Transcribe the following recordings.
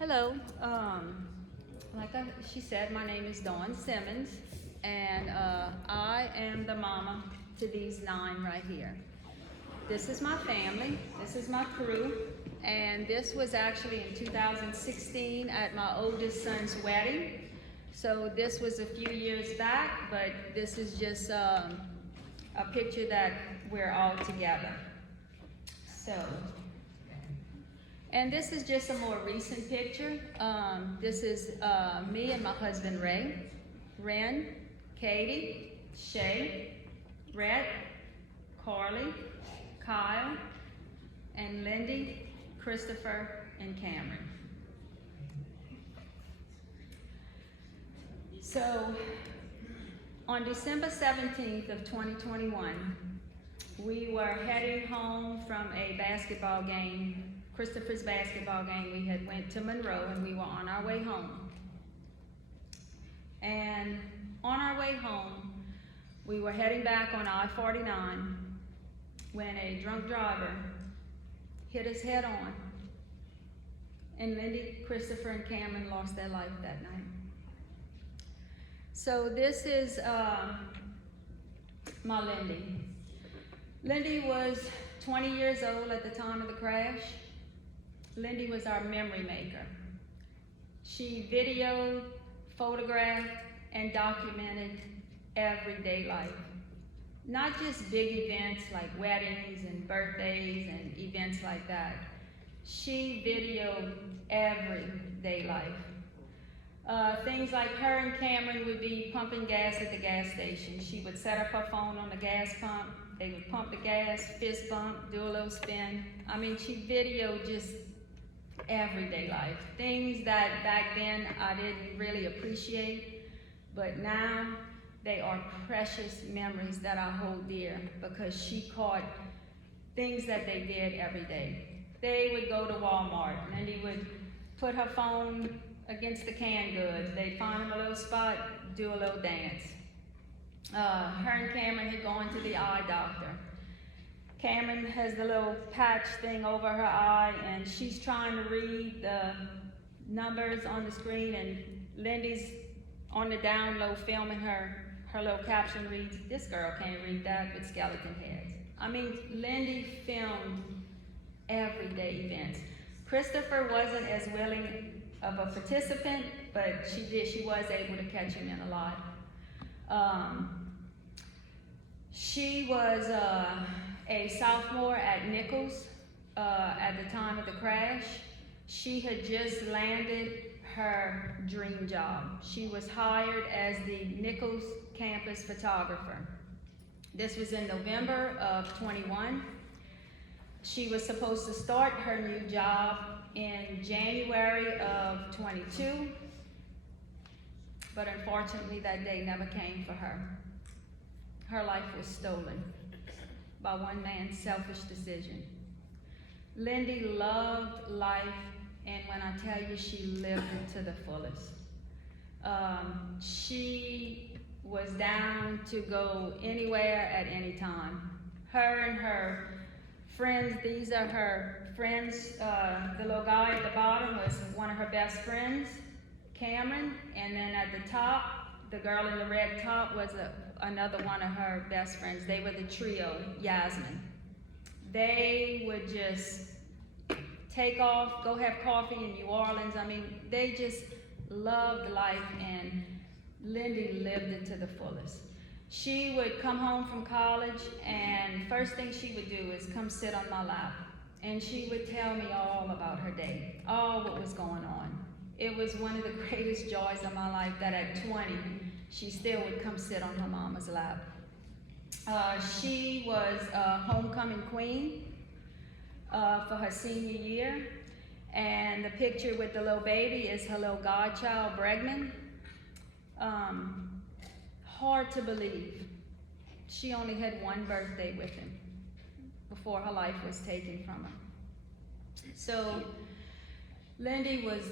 Hello. She said, my name is Dawn Simmons, and I am the mama to these 9 right here. This is my family. This is my crew, and this was actually in 2016 at my oldest son's wedding. So this was a few years back, but this is just a picture that we're all together. So. And this is just a more recent picture. This is me and my husband Ray, Ren, Katie, Shay, Rhett, Carly, Kyle, and Lindy, Christopher, and Cameron. So on December 17th of 2021, we were heading home from a basketball game, Christopher's basketball game. We had went to Monroe and we were on our way home. And on our way home, we were heading back on I-49 when a drunk driver hit us head on, and Lindy, Christopher, and Cameron lost their life that night. So this is my Lindy. Lindy was 20 years old at the time of the crash. Lindy was our memory maker. She videoed, photographed, and documented everyday life. Not just big events like weddings and birthdays and events like that. She videoed everyday life. Things like her and Cameron would be pumping gas at the gas station. She would set up her phone on the gas pump. They would pump the gas, fist bump, do a little spin. I mean, she videoed just everyday life. Things that back then I didn't really appreciate, but now they are precious memories that I hold dear because she caught things that they did every day. They would go to Walmart and Lindy would put her phone against the canned goods. They'd find them a little spot, do a little dance. Her and Cameron had gone to the eye doctor. Cameron has the little patch thing over her eye, and she's trying to read the numbers on the screen, and Lindy's on the down low filming her. Her little caption reads, "This girl can't read that with skeleton heads." I mean, Lindy filmed everyday events. Christopher wasn't as willing of a participant, but she was able to catch him in a lot. She was a sophomore at Nichols at the time of the crash. She had just landed her dream job. She was hired as the Nichols campus photographer. This was in November of 21. She was supposed to start her new job in January of 22, but unfortunately that day never came for her. Her life was stolen by one man's selfish decision. Lindy loved life, and when I tell you, she lived it to the fullest. She was down to go anywhere at any time. Her and her friends, these are her friends. The little guy at the bottom was one of her best friends, Cameron, and then at the top, the girl in the red top was another one of her best friends. They were the trio, Yasmin. They would just take off, go have coffee in New Orleans. I mean, they just loved life, and Lindy lived it to the fullest. She would come home from college, and first thing she would do is come sit on my lap, and she would tell me all about her day, all what was going on. It was one of the greatest joys of my life that at 20, she still would come sit on her mama's lap. She was a homecoming queen for her senior year, and the picture with the little baby is her little godchild, Bregman. Hard to believe. She only had one birthday with him before her life was taken from her. So Lindy was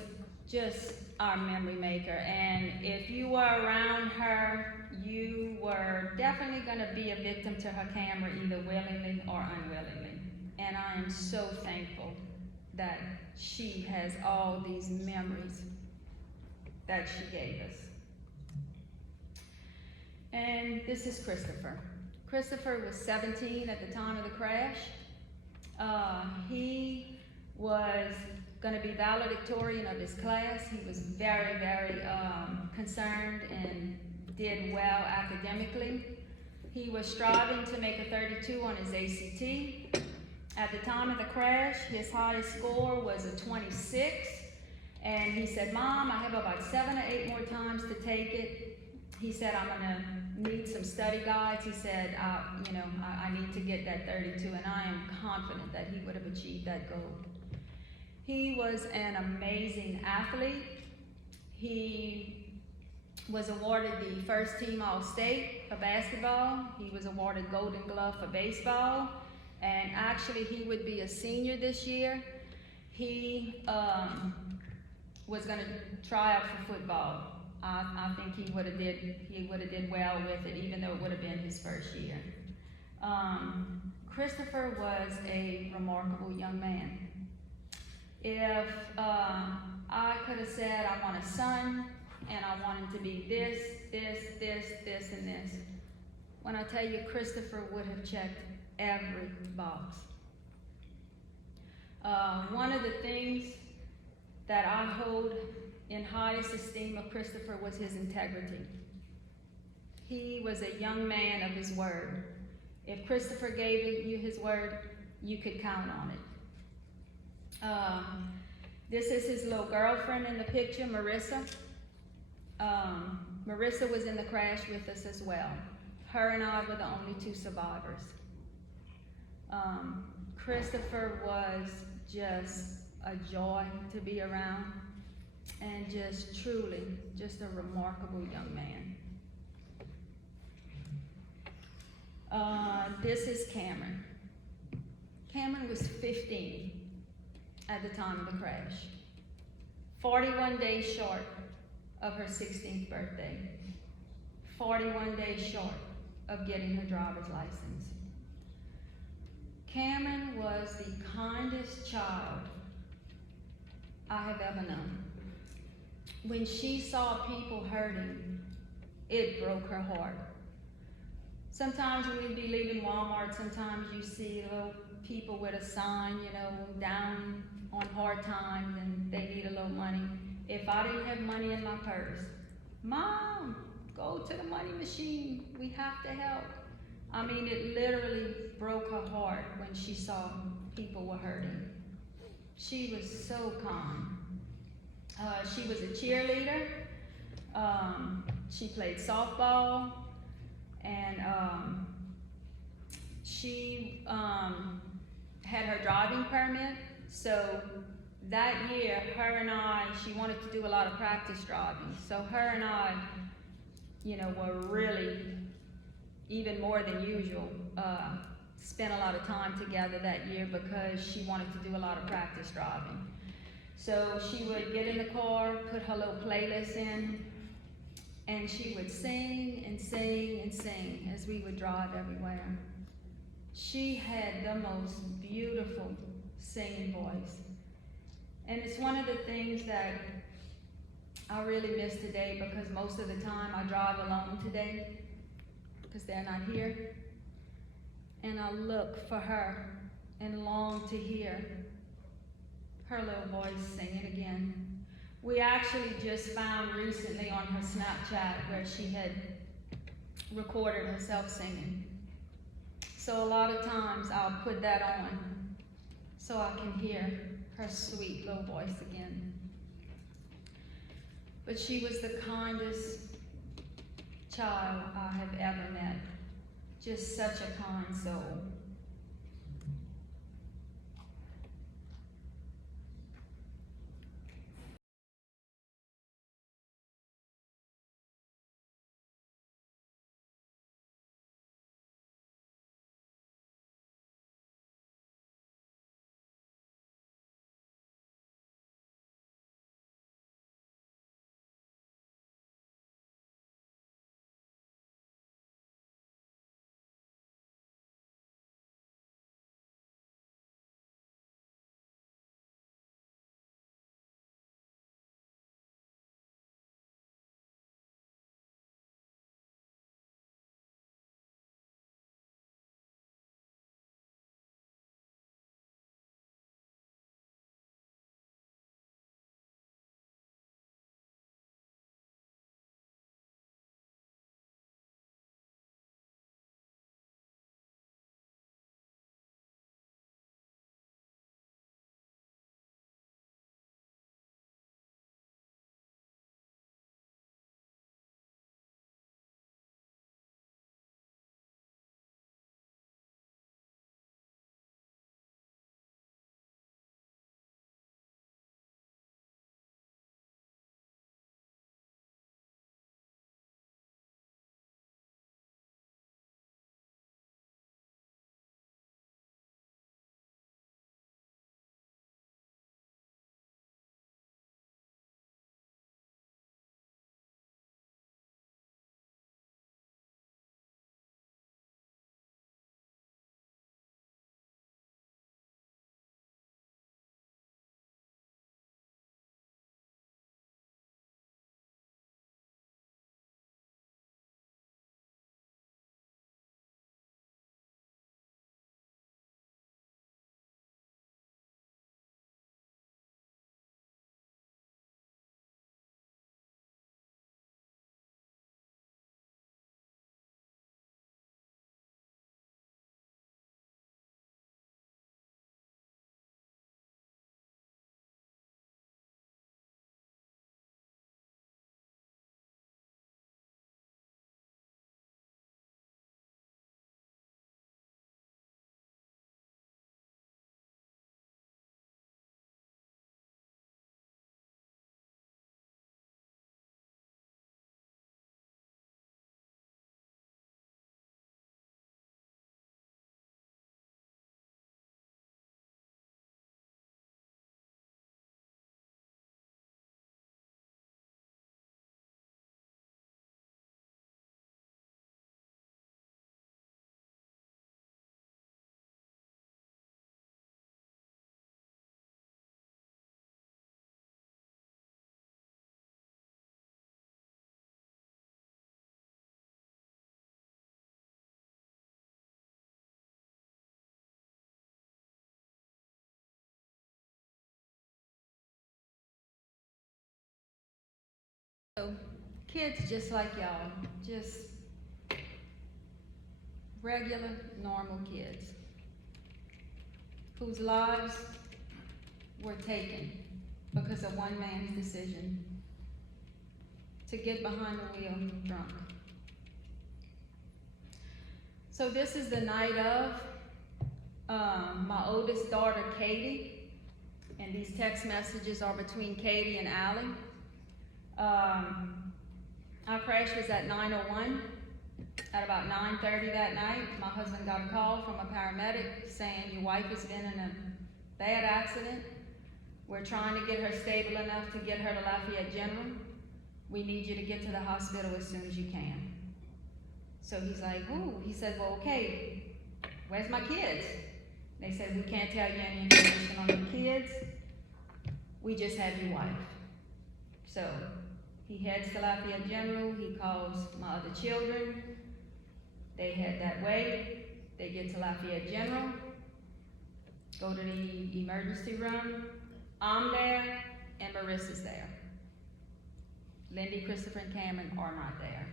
just our memory maker, and if you were around her, you were definitely going to be a victim to her camera, either willingly or unwillingly. And I am so thankful that she has all these memories that she gave us. And this is Christopher. Christopher was 17 at the time of the crash. He was going to be valedictorian of his class. He was very, very concerned and did well academically. He was striving to make a 32 on his ACT. At the time of the crash, his highest score was a 26. And he said, "Mom, I have about 7 or 8 more times to take it." He said, "I'm gonna need some study guides." He said, I need to get that 32, and I am confident that he would have achieved that goal. He was an amazing athlete. He was awarded the first team All-State for basketball. He was awarded Golden Glove for baseball. And actually, he would be a senior this year. He was going to try out for football. I think he would have did well with it, even though it would have been his first year. Christopher was a remarkable young man. If I could have said, "I want a son, and I want him to be this, and this," when I tell you, Christopher would have checked every box. One of the things that I hold in highest esteem of Christopher was his integrity. He was a young man of his word. If Christopher gave you his word, you could count on it. This is his little girlfriend in the picture, Marissa. Marissa was in the crash with us as well. Her and I were the only 2 survivors. Christopher was just a joy to be around, and just truly, just a remarkable young man. This is Cameron. Cameron was 15 at the time of the crash. 41 days short of her 16th birthday. 41 days short of getting her driver's license. Cameron was the kindest child I have ever known. When she saw people hurting, it broke her heart. Sometimes when we'd be leaving Walmart, sometimes you see little people with a sign, down on hard times, and they need a little money. If I didn't have money in my purse, "Mom, go to the money machine. We have to help." I mean, it literally broke her heart when she saw people were hurting. She was so kind. She was a cheerleader. She played softball, and she had her driving permit. So that year, she wanted to do a lot of practice driving. So her and I, were really, even more than usual, spent a lot of time together that year because she wanted to do a lot of practice driving. So she would get in the car, put her little playlist in, and she would sing and sing and sing as we would drive everywhere. She had the most beautiful singing voice. And it's one of the things that I really miss today, because most of the time I drive alone today because they're not here. And I look for her and long to hear her little voice singing again. We actually just found recently on her Snapchat where she had recorded herself singing. So a lot of times I'll put that on so I can hear her sweet little voice again. But she was the kindest child I have ever met. Just such a kind soul. So, kids just like y'all, just regular, normal kids whose lives were taken because of one man's decision to get behind the wheel drunk. So this is the night of my oldest daughter, Katie, and these text messages are between Katie and Allie. Our crash was at 9:01. At about 9:30 that night, my husband got a call from a paramedic saying, your wife has been in a bad accident. We're trying to get her stable enough to get her to Lafayette General. We need you to get to the hospital as soon as you can. So he's like, ooh, he said, well, okay, where's my kids? They said, we can't tell you any information on your kids. We just have your wife. So he heads to Lafayette General. He calls my other children. They head that way. They get to Lafayette General, go to the emergency room. I'm there, and Marissa's there. Lindy, Christopher, and Cameron are not there.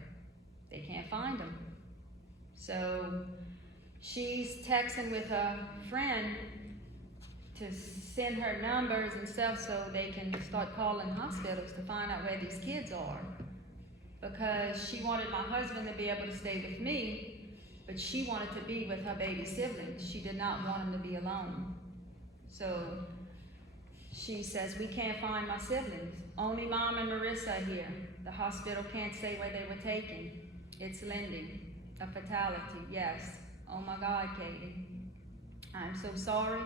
They can't find them. So she's texting with a friend to send her numbers and stuff so they can start calling hospitals to find out where these kids are. Because she wanted my husband to be able to stay with me, but she wanted to be with her baby siblings. She did not want him to be alone. So she says, we can't find my siblings. Only Mom and Marissa are here. The hospital can't say where they were taken. It's Lindy. A fatality, yes. Oh my God, Katie. I'm so sorry.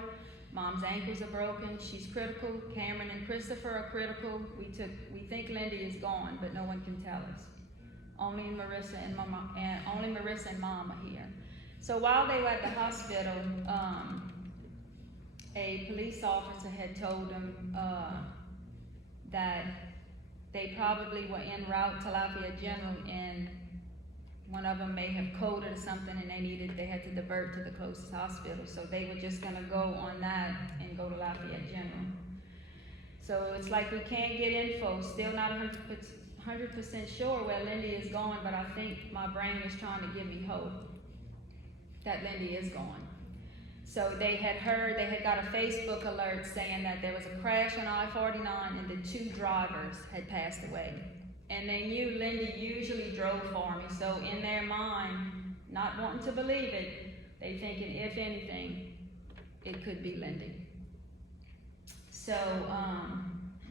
Mom's ankles are broken. She's critical. Cameron and Christopher are critical. We think Lindy is gone, but no one can tell us. Only Marissa and Mom are here. So while they were at the hospital, a police officer had told them that they probably were en route to Lafayette General, and one of them may have coded or something, and they had to divert to the closest hospital. So they were just gonna go on that and go to Lafayette General. So it's like we can't get info, still not 100% sure where Lindy is going, but I think my brain is trying to give me hope that Lindy is gone. So they had got a Facebook alert saying that there was a crash on I-49 and the two drivers had passed away. And they knew Lindy usually drove for me, so in their mind, not wanting to believe it, they thinking, if anything, it could be Lindy. So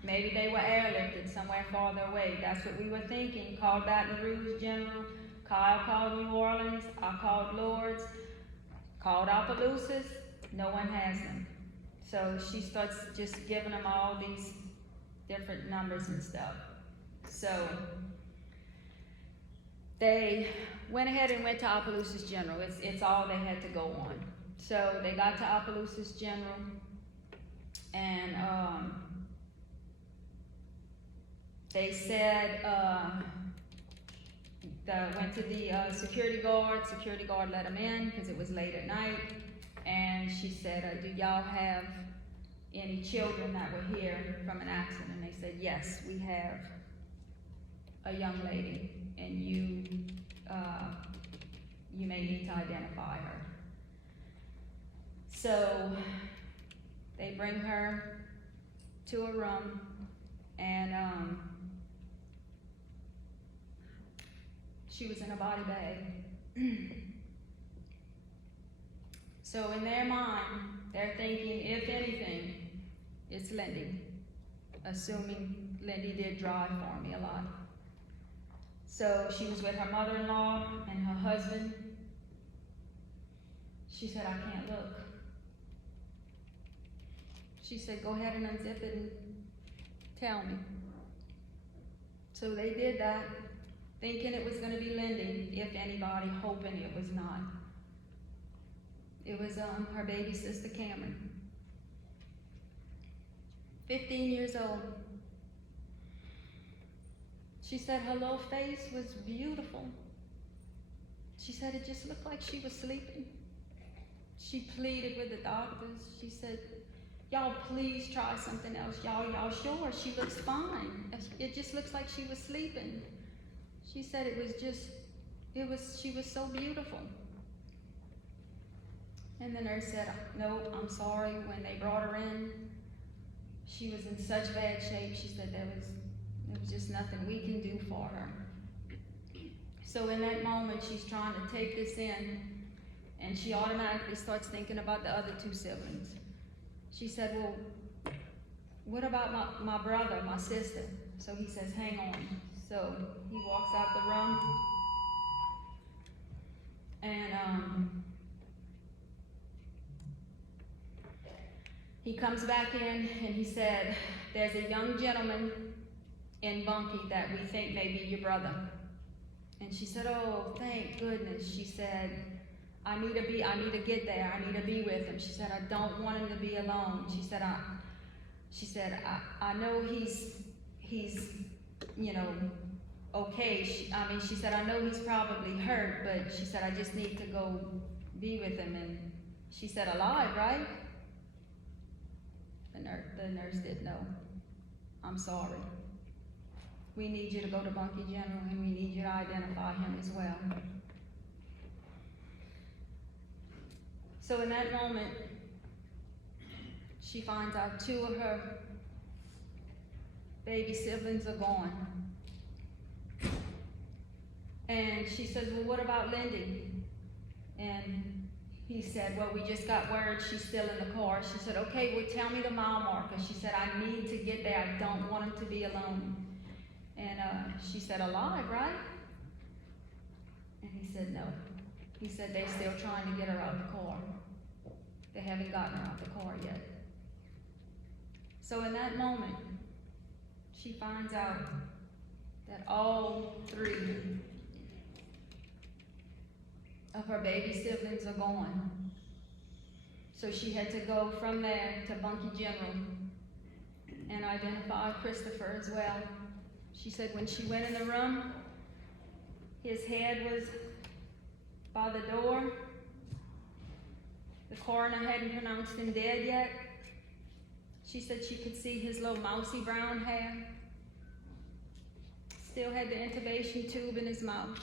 maybe they were airlifted somewhere farther away. That's what we were thinking. Called Baton Rouge General, Kyle called New Orleans, I called Lourdes, called Opelousas, no one has them. So she starts just giving them all these different numbers and stuff. So they went ahead and went to Opelousas General. It's all they had to go on. So they got to Opelousas General, and they said, went to the security guard let them in because it was late at night, and she said, do y'all have any children that were here from an accident? And they said, yes, we have a young lady, and you may need to identify her. So they bring her to a room, and she was in a body bag. So in their mind, they're thinking, if anything, it's Lindy, assuming Lindy did drive for me a lot. So she was with her mother-in-law and her husband. She said, I can't look. She said, go ahead and unzip it and tell me. So they did that, thinking it was gonna be Lindy, if anybody, hoping it was not. It was her baby sister, Cameron. 15 years old. She said her little face was beautiful. She said it just looked like she was sleeping. She pleaded with the doctors. She said, y'all please try something else. Y'all sure? She looks fine. It just looks like she was sleeping. She said she was so beautiful. And the nurse said, no, I'm sorry. When they brought her in, she was in such bad shape. She said there was just nothing we can do for her. So in that moment, she's trying to take this in, and she automatically starts thinking about the other two siblings. She said, well, what about my brother, my sister? So he says, hang on. So he walks out the room, and he comes back in, and he said, there's a young gentleman in Bunkie that we think may be your brother. And she said, oh, thank goodness. She said, I need to get there. I need to be with him. She said, I don't want him to be alone. She said, I know he's, okay. She said, I know he's probably hurt, but she said, I just need to go be with him. And she said, alive, right? The nurse did know. I'm sorry. We need you to go to Bunkie General, and we need you to identify him as well. So in that moment, she finds out two of her baby siblings are gone. And she says, well, what about Lindy? And he said, well, we just got word she's still in the car. She said, okay, well, tell me the mile marker. She said, I need to get there. I don't want him to be alone. And she said, alive, right? And he said, no. He said, they're still trying to get her out the car. They haven't gotten her out the car yet. So in that moment, she finds out that all three of her baby siblings are gone. So she had to go from there to Bunkie General and identify Christopher as well. She said when she went in the room, his head was by the door. The coroner hadn't pronounced him dead yet. She said she could see his little mousy brown hair. Still had the intubation tube in his mouth.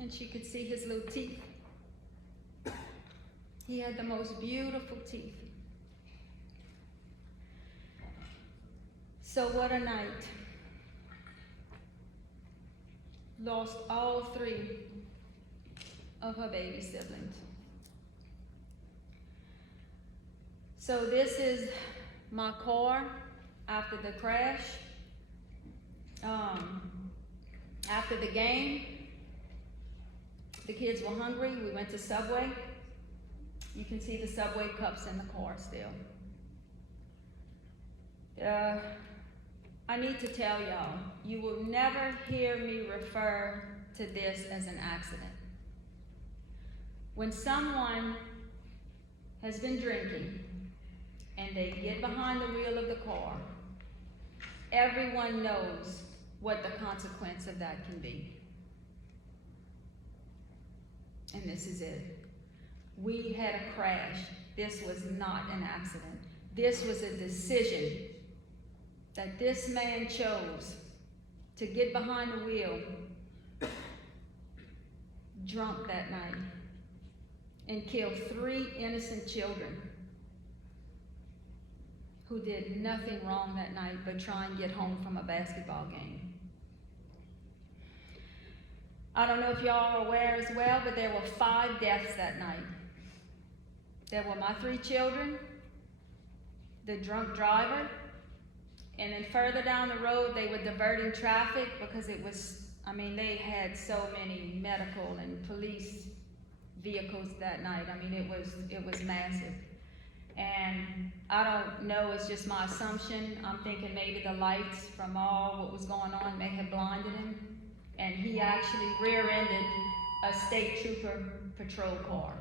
And she could see his little teeth. He had the most beautiful teeth. So what a night. Lost all three of her baby siblings. So this is my car after the crash. After the game, the kids were hungry. We went to Subway. You can see the Subway cups in the car still. I need to tell y'all, you will never hear me refer to this as an accident. When someone has been drinking and they get behind the wheel of the car, everyone knows what the consequence of that can be. And this is it. We had a crash. This was not an accident. This was a decision that this man chose to get behind the wheel, drunk that night, and kill 3 innocent children who did nothing wrong that night but try and get home from a basketball game. I don't know if y'all are aware as well, but there were 5 deaths that night. There were my 3 children, the drunk driver, and then further down the road, they were diverting traffic because it was, they had so many medical and police vehicles that night. It was massive. And I don't know, it's just my assumption. I'm thinking maybe the lights from all what was going on may have blinded him. And he actually rear-ended a state trooper patrol car.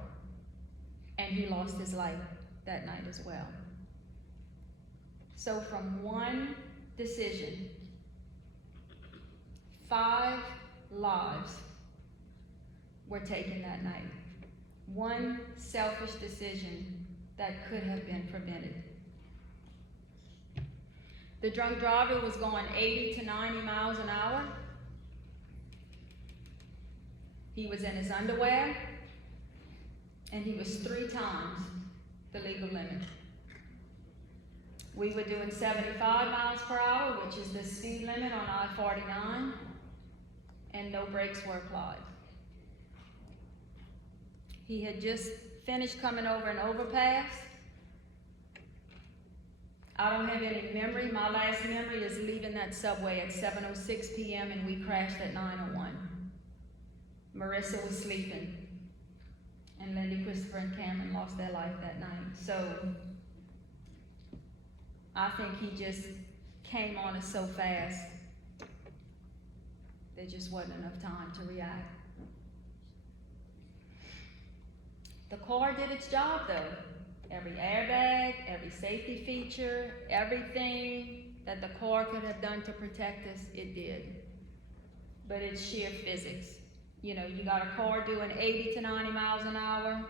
And he lost his life that night as well. So from one decision, 5 lives were taken that night. One selfish decision that could have been prevented. The drunk driver was going 80 to 90 miles an hour. He was in his underwear, and he was 3 times the legal limit. We were doing 75 miles per hour, which is the speed limit on I-49, and no brakes were applied. He had just finished coming over an overpass. I don't have any memory. My last memory is leaving that subway at 7:06 p.m. and we crashed at 9:01. Marissa was sleeping, and Lindy, Christopher, and Cameron lost their life that night. So I think he just came on us so fast, there just wasn't enough time to react. The car did its job though. Every airbag, every safety feature, everything that the car could have done to protect us, it did. But it's sheer physics. You know, you got a car doing 80 to 90 miles an hour,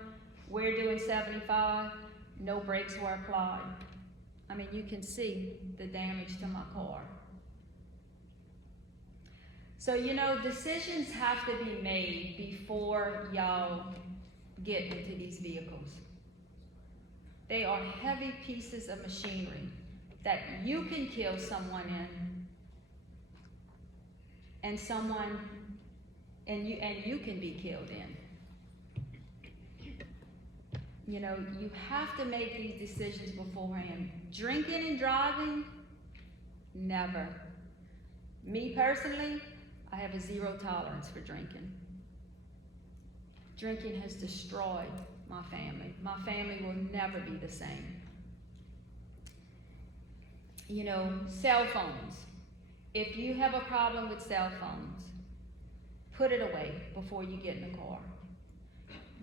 we're doing 75, no brakes were applied. I mean, you can see the damage to my car. So, you know, decisions have to be made before y'all get into these vehicles. They are heavy pieces of machinery that you can kill someone in, and you can be killed in. You know, you have to make these decisions beforehand. Drinking and driving, never. Me personally, I have a 0 tolerance for drinking. Drinking has destroyed my family. My family will never be the same. You know, cell phones. If you have a problem with cell phones, put it away before you get in the car.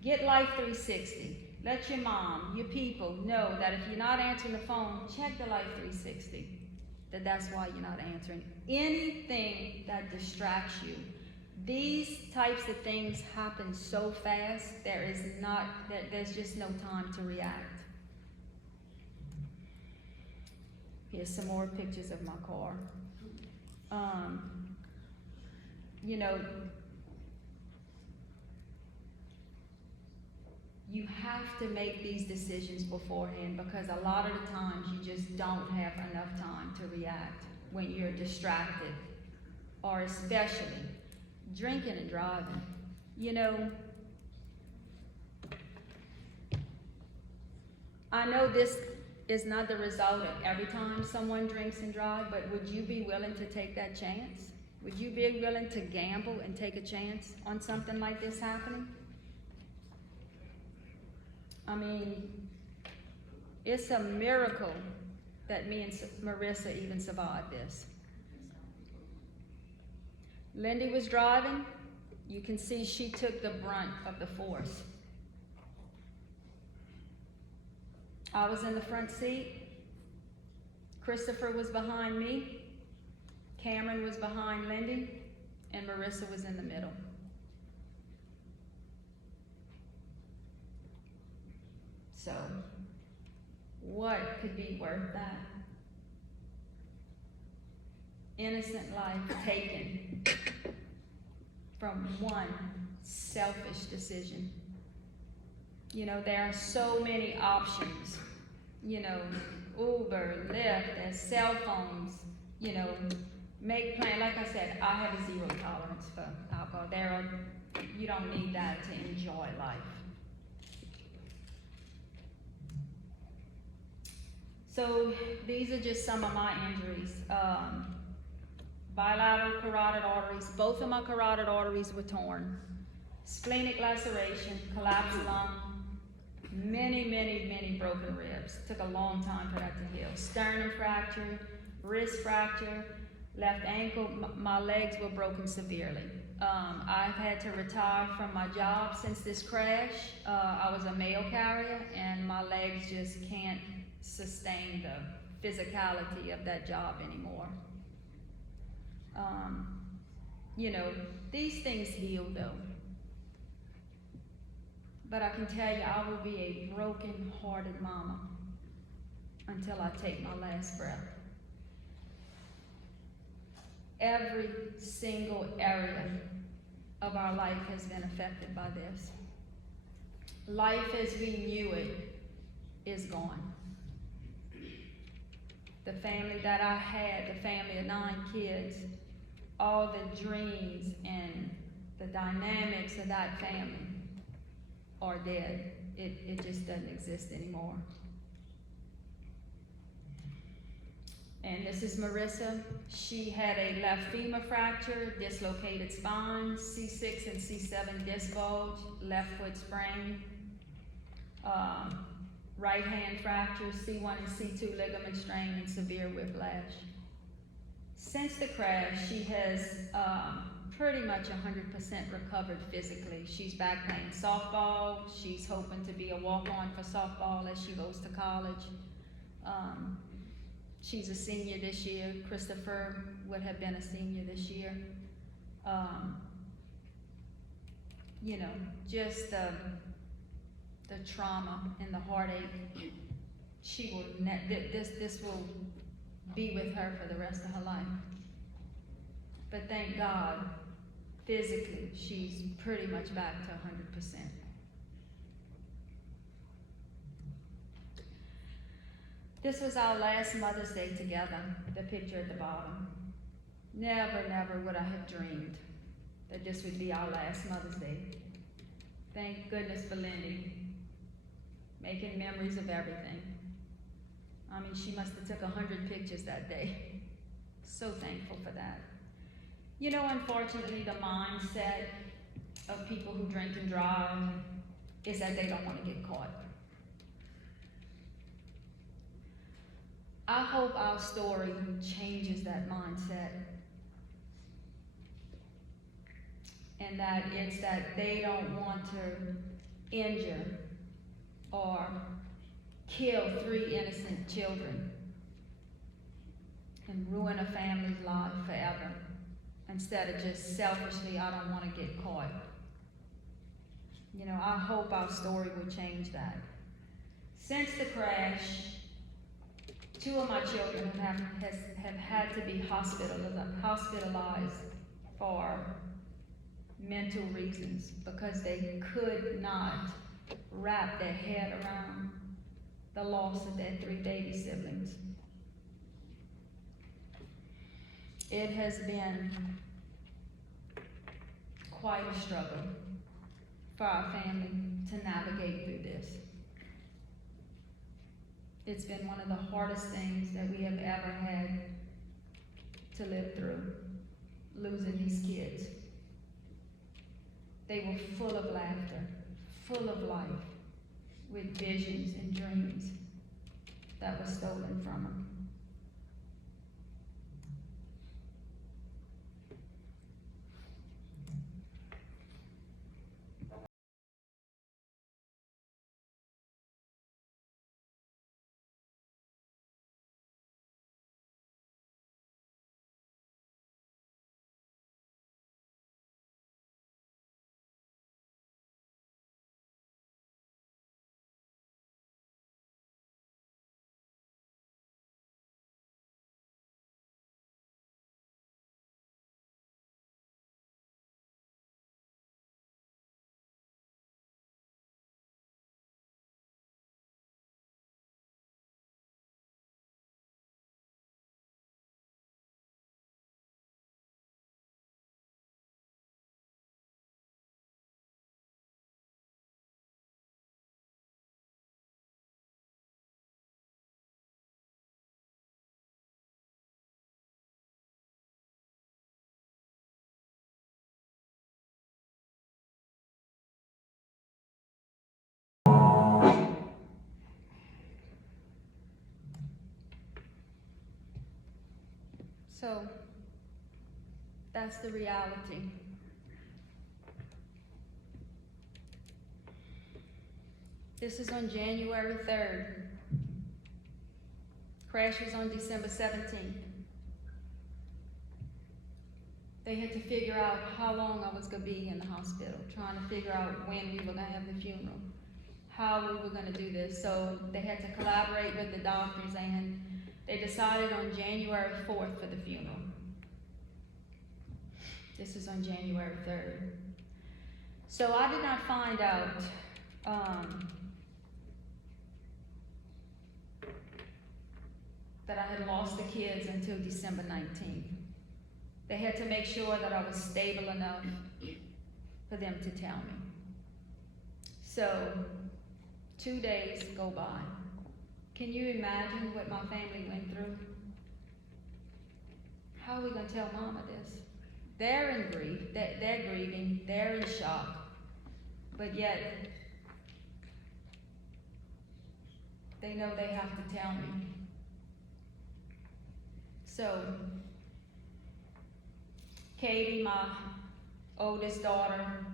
Get Life 360. Let your mom, your people know that if you're not answering the phone, check the Life 360. That's why you're not answering. Anything that distracts you. These types of things happen so fast, there's just no time to react. Here's some more pictures of my car. You know, you have to make these decisions beforehand because a lot of the times you just don't have enough time to react when you're distracted, or especially drinking and driving. You know, I know this is not the result of every time someone drinks and drives, but would you be willing to take that chance? Would you be willing to gamble and take a chance on something like this happening? I mean, it's a miracle that me and Marissa even survived this. Lindy was driving. You can see she took the brunt of the force. I was in the front seat. Christopher was behind me. Cameron was behind Lindy. And Marissa was in the middle. So, what could be worth that? Innocent life taken from one selfish decision. You know, there are so many options. You know, Uber, Lyft, there's cell phones, you know, make plans. Like I said, I have a 0 tolerance for alcohol. You don't need that to enjoy life. So these are just some of my injuries. Bilateral carotid arteries, both of my carotid arteries were torn. Splenic laceration, collapsed lung, many broken ribs. Took a long time for that to heal. Sternum fracture, wrist fracture, left ankle, my legs were broken severely. I've had to retire from my job since this crash. I was a mail carrier and my legs just can't sustain the physicality of that job anymore. You know, these things heal though. But I can tell you, I will be a broken-hearted mama until I take my last breath. Every single area of our life has been affected by this. Life as we knew it is gone. The family that I had, the family of 9 kids, all the dreams and the dynamics of that family are dead. It just doesn't exist anymore. And this is Marissa. She had a left femur fracture, dislocated spine, C6 and C7 disc bulge, left foot sprain, right hand fracture, C1 and C2 ligament strain, and severe whiplash. Since the crash, she has pretty much 100% recovered physically. She's back playing softball. She's hoping to be a walk-on for softball as she goes to college. She's a senior this year. Christopher would have been a senior this year. You know, just the trauma and the heartache. She will this will be with her for the rest of her life. But thank God, physically, she's pretty much back to 100%. This was our last Mother's Day together, the picture at the bottom. Never, never would I have dreamed that this would be our last Mother's Day. Thank goodness for Lindy, making memories of everything. I mean, she must have took 100 pictures that day. So thankful for that. You know, unfortunately, the mindset of people who drink and drive is that they don't want to get caught. I hope our story changes that mindset. And that it's that they don't want to injure or kill 3 innocent children and ruin a family's life forever, instead of just selfishly, I don't want to get caught. You know, I hope our story will change that. Since the crash, 2 of my children have had to be hospitalized for mental reasons because they could not wrap their head around the loss of their 3 baby siblings. It has been quite a struggle for our family to navigate through this. It's been one of the hardest things that we have ever had to live through, losing these kids. They were full of laughter, full of life, with visions and dreams that were stolen from them. So, that's the reality. This is on January 3rd. Crash was on December 17th. They had to figure out how long I was gonna be in the hospital, trying to figure out when we were gonna have the funeral, how we were gonna do this. So they had to collaborate with the doctors, and they decided on January 4th for the funeral. This is on January 3rd. So I did not find out that I had lost the kids until December 19th. They had to make sure that I was stable enough for them to tell me. So 2 days go by. Can you imagine what my family went through? How are we going to tell Mama this? They're in grief, they're grieving, they're in shock, but yet they know they have to tell me. So Katie, my oldest daughter,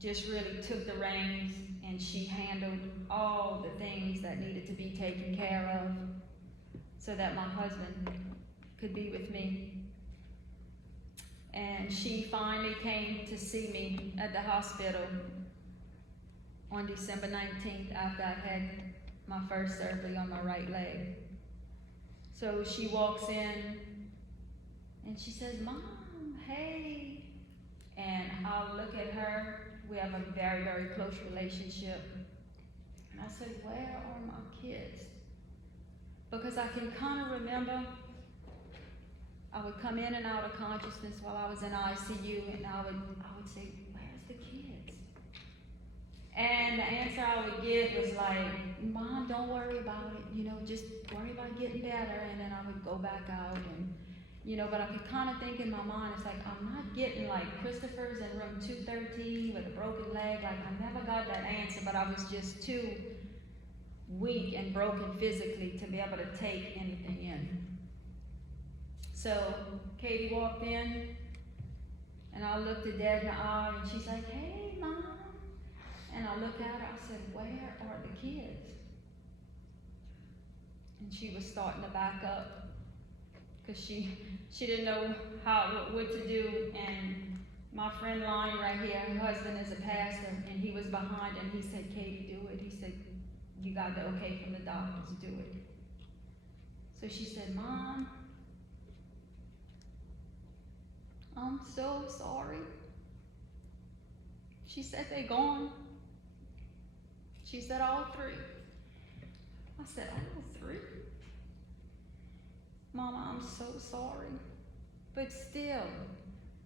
just really took the reins, and she handled all the things that needed to be taken care of so that my husband could be with me. And she finally came to see me at the hospital on December 19th after I had my first surgery on my right leg. So she walks in and she says, "Mom, hey." And I'll look at her. We have a very, very close relationship. And I said, "Where are my kids?" Because I can kind of remember I would come in and out of consciousness while I was in ICU, and I would say, "Where's the kids?" And the answer I would get was like, "Mom, don't worry about it, just worry about getting better." And then I would go back out and, but I could kind of think in my mind, it's like, I'm not getting like Christopher's in room 213 with a broken leg. Like, I never got that answer, but I was just too weak and broken physically to be able to take anything in. So Katie walked in, and I looked at Dad in the eye, and she's like, "Hey, Mom." And I looked at her, I said, "Where are the kids?" And she was starting to back up, because she didn't know what to do. And my friend Lonnie right here, her husband is a pastor, and he was behind, and he said, "Katie, do it." He said, "You got the okay from the doctors, do it." So she said, "Mom, I'm so sorry." She said, "They're gone." She said, "All three." I said, "All three?" "Mama, I'm so sorry." But still,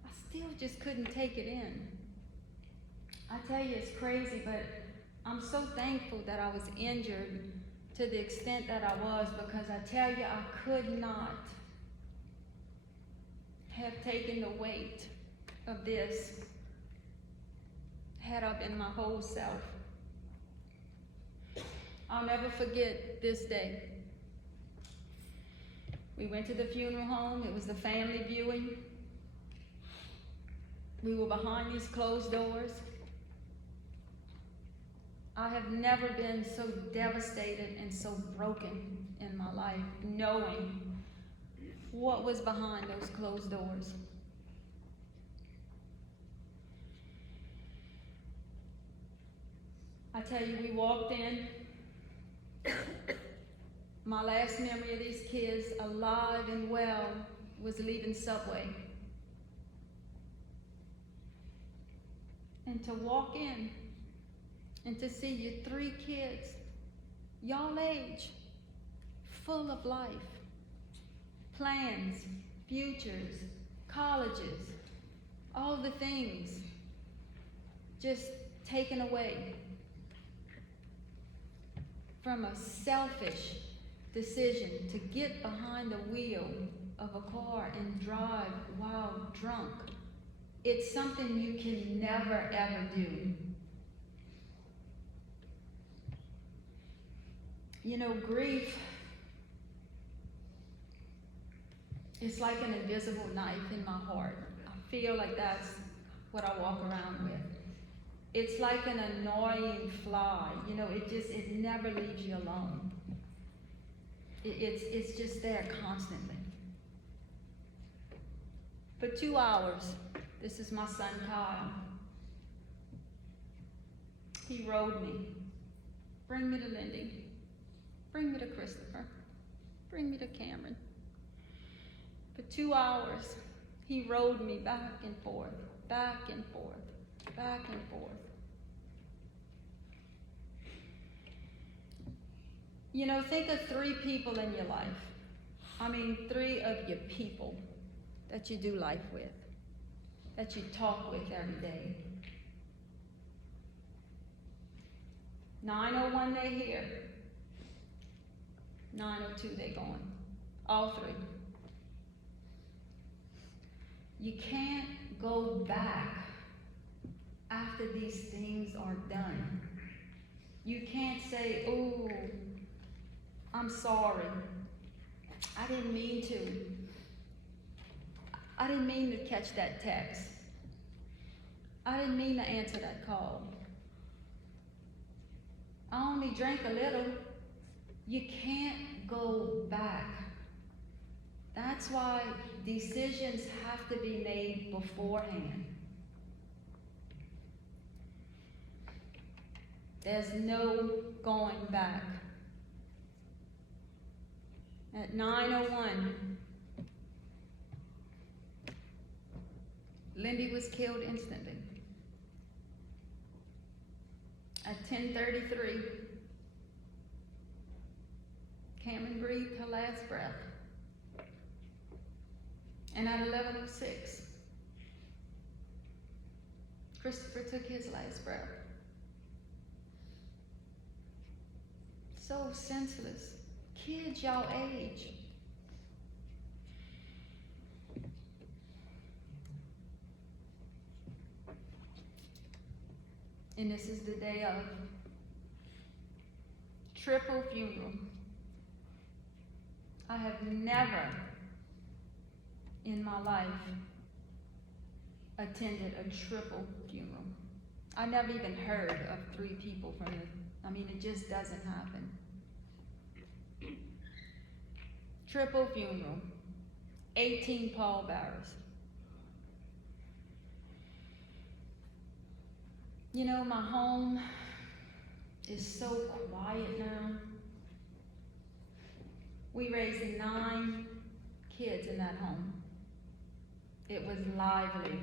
I still just couldn't take it in. I tell you, it's crazy, but I'm so thankful that I was injured to the extent that I was, because I tell you, I could not have taken the weight of this had I been my whole self. I'll never forget this day. We went to the funeral home. It was the family viewing. We were behind these closed doors. I have never been so devastated and so broken in my life, knowing what was behind those closed doors. I tell you, we walked in. My last memory of these kids, alive and well, was leaving Subway. And to walk in and to see your 3 kids, y'all age, full of life, plans, futures, colleges, all the things, just taken away from a selfish decision to get behind the wheel of a car and drive while drunk. It's something you can never, ever do. Grief is like an invisible knife in my heart. I feel like that's what I walk around with. It's like an annoying fly. It never leaves you alone. It's just there constantly. For 2 hours, this is my son Kyle. He rode me. Bring me to Lindy. Bring me to Christopher. Bring me to Cameron. For 2 hours, He rode me back and forth, back and forth, back and forth. You know, think of 3 people in your life. I mean, 3 of your people that you do life with, that you talk with every day. 9:01 they're here. 9:02 they're gone. All 3. You can't go back after these things are done. You can't say, "Oh, I'm sorry. I didn't mean to. I didn't mean to catch that text. I didn't mean to answer that call. I only drank a little." You can't go back. That's why decisions have to be made beforehand. There's no going back. At 9:01, Lindy was killed instantly. At 10:33, Cameron breathed her last breath. And at 11:06, Christopher took his last breath. So senseless. Kids y'all age. And this is the day of triple funeral. I have never in my life attended a triple funeral. I never even heard of 3 people from it. I mean, it just doesn't happen. Triple funeral, 18 pallbearers. You know, my home is so quiet now. We raised 9 kids in that home. It was lively.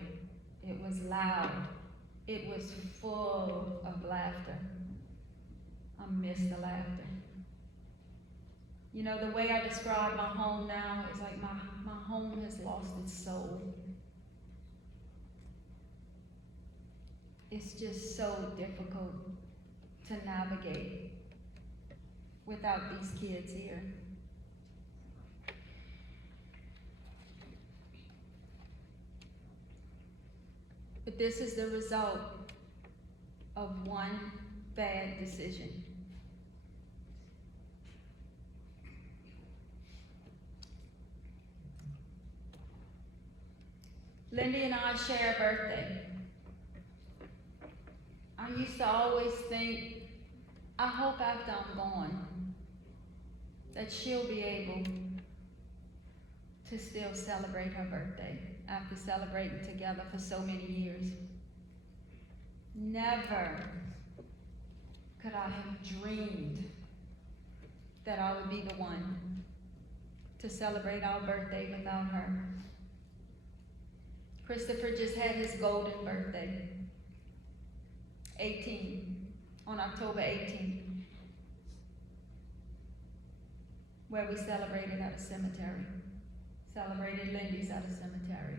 It was loud. It was full of laughter. I miss the laughter. You know, the way I describe my home now is like my home has lost its soul. It's just so difficult to navigate without these kids here. But this is the result of one bad decision. Lindy and I share a birthday. I used to always think, I hope after I'm gone, that she'll be able to still celebrate her birthday after celebrating together for so many years. Never could I have dreamed that I would be the one to celebrate our birthday without her. Christopher just had his golden birthday, on October 18th, where we celebrated at a cemetery. Celebrated Lindy's at a cemetery.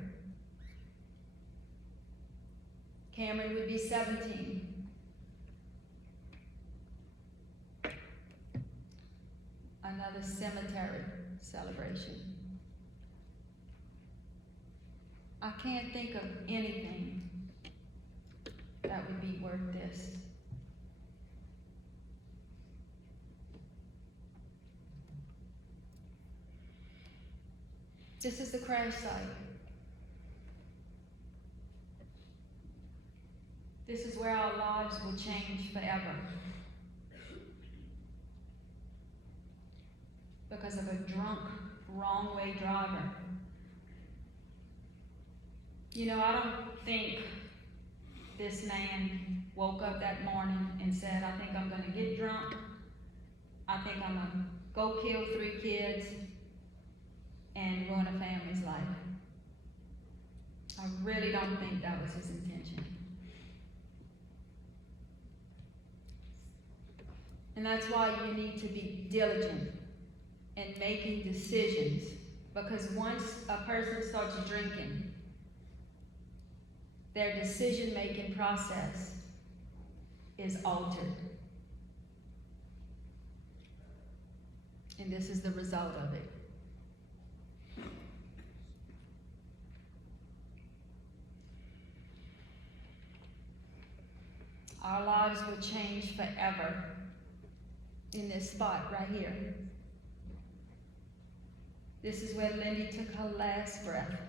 Cameron would be 17. Another cemetery celebration. I can't think of anything that would be worth this. This is the crash site. This is where our lives will change forever. Because of a drunk, wrong-way driver. You know, I don't think this man woke up that morning and said, I think I'm gonna get drunk. I think I'm gonna go kill 3 kids and ruin a family's life. I really don't think that was his intention. And that's why you need to be diligent in making decisions, because once a person starts drinking, their decision-making process is altered. And this is the result of it. Our lives will change forever in this spot right here. This is where Lindy took her last breath.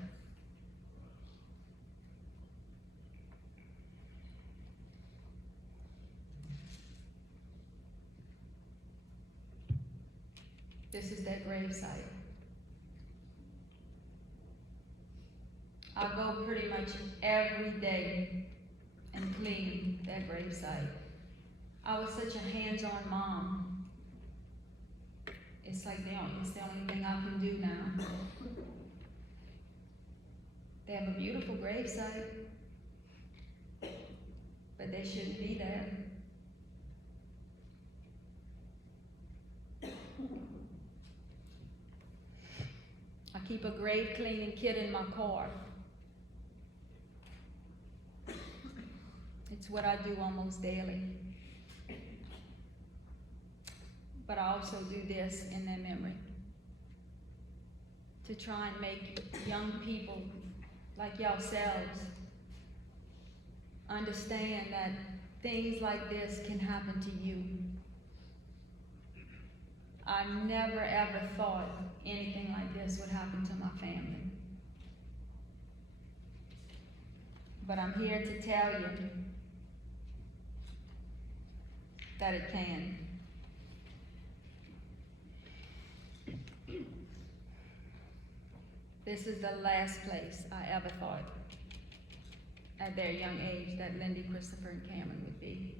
This is their gravesite. I go pretty much every day and clean that gravesite. I was such a hands-on mom. It's like it's the only thing I can do now. They have a beautiful gravesite, but they shouldn't be there. I keep a grave cleaning kit in my car. It's what I do almost daily. But I also do this in their memory, to try and make young people like yourselves understand that things like this can happen to you. I never ever thought anything like this would happen to my family. But I'm here to tell you that it can. This is the last place I ever thought at their young age that Lindy, Christopher, and Cameron would be.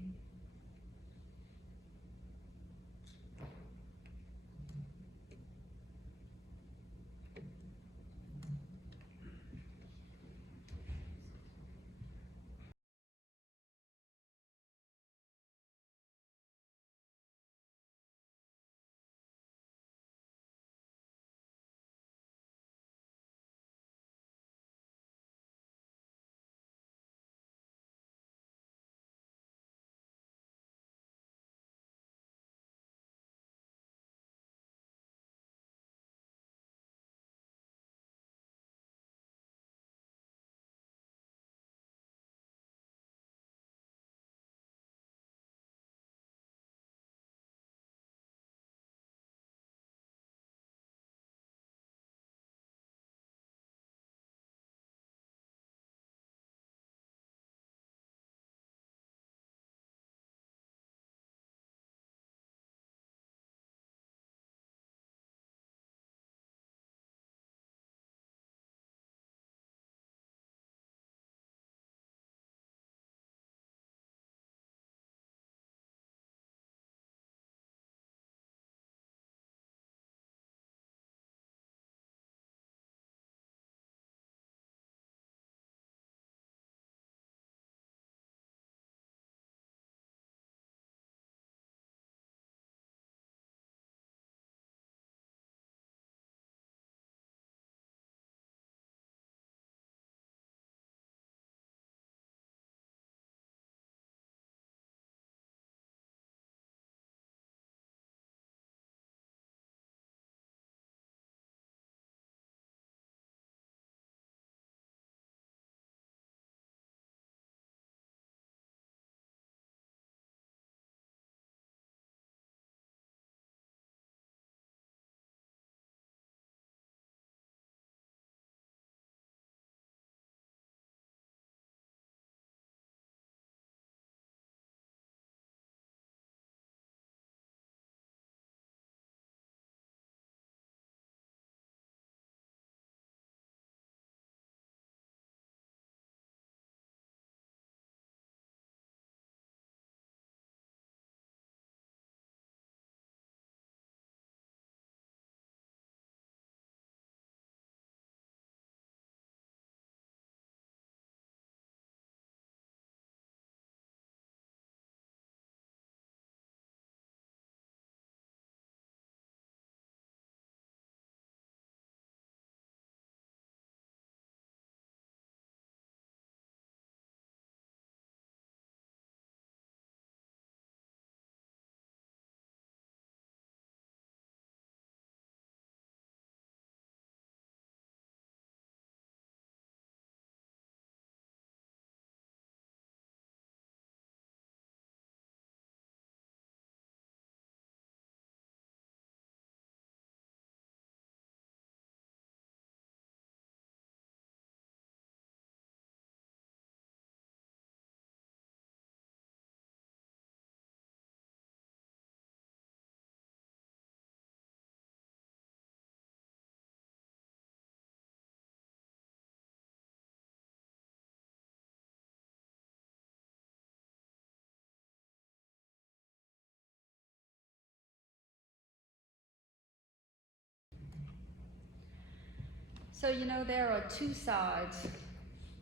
So, you know, there are two sides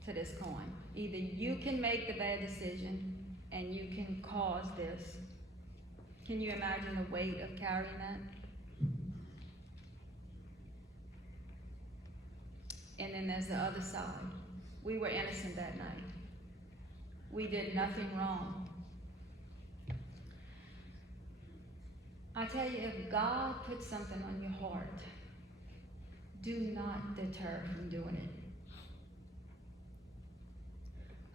to this coin. Either you can make the bad decision and you can cause this. Can you imagine the weight of carrying that? And then there's the other side. We were innocent that night. We did nothing wrong. I tell you, if God puts something on your heart, do not deter from doing it.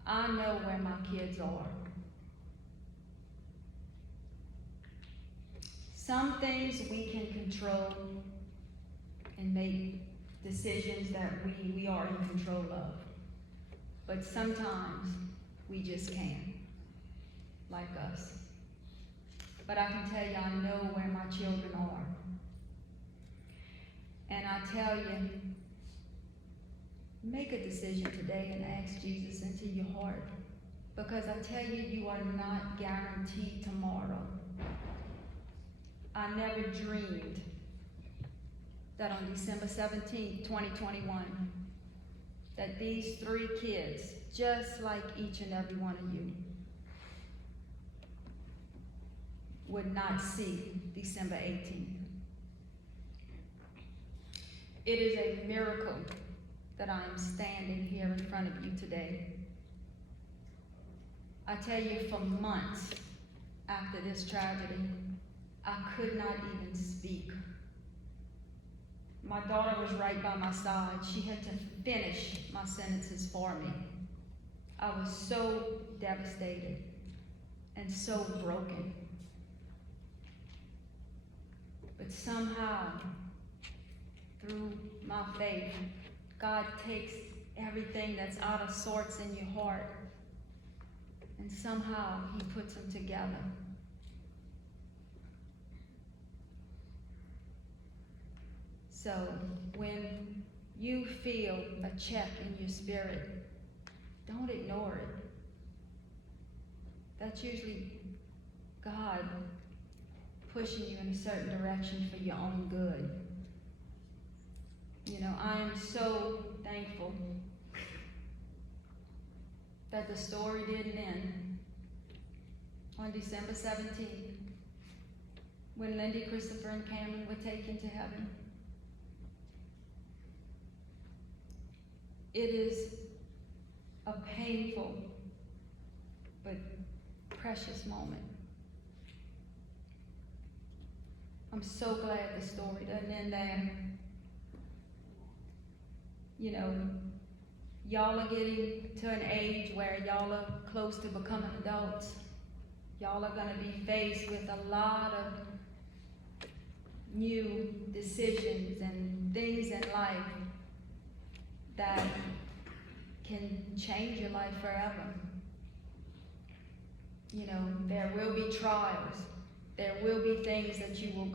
I know where my kids are. Some things we can control and make decisions that we are in control of. But sometimes we just can't, like us. But I can tell you, I know where my children are. And I tell you, make a decision today and ask Jesus into your heart. Because I tell you, you are not guaranteed tomorrow. I never dreamed that on December 17th, 2021, that these 3 kids, just like each and every one of you, would not see December 18th. It is a miracle that I am standing here in front of you today. I tell you, for months after this tragedy, I could not even speak. My daughter was right by my side. She had to finish my sentences for me. I was so devastated and so broken. But somehow, through my faith, God takes everything that's out of sorts in your heart, and somehow He puts them together. So when you feel a check in your spirit, don't ignore it. That's usually God pushing you in a certain direction for your own good. You know, I am so thankful that the story didn't end on December 17th when Lindy, Christopher, and Cameron were taken to heaven. It is a painful but precious moment. I'm so glad the story doesn't end there. You know, y'all are getting to an age where y'all are close to becoming adults. Y'all are going to be faced with a lot of new decisions and things in life that can change your life forever. You know, there will be trials. There will be things that you will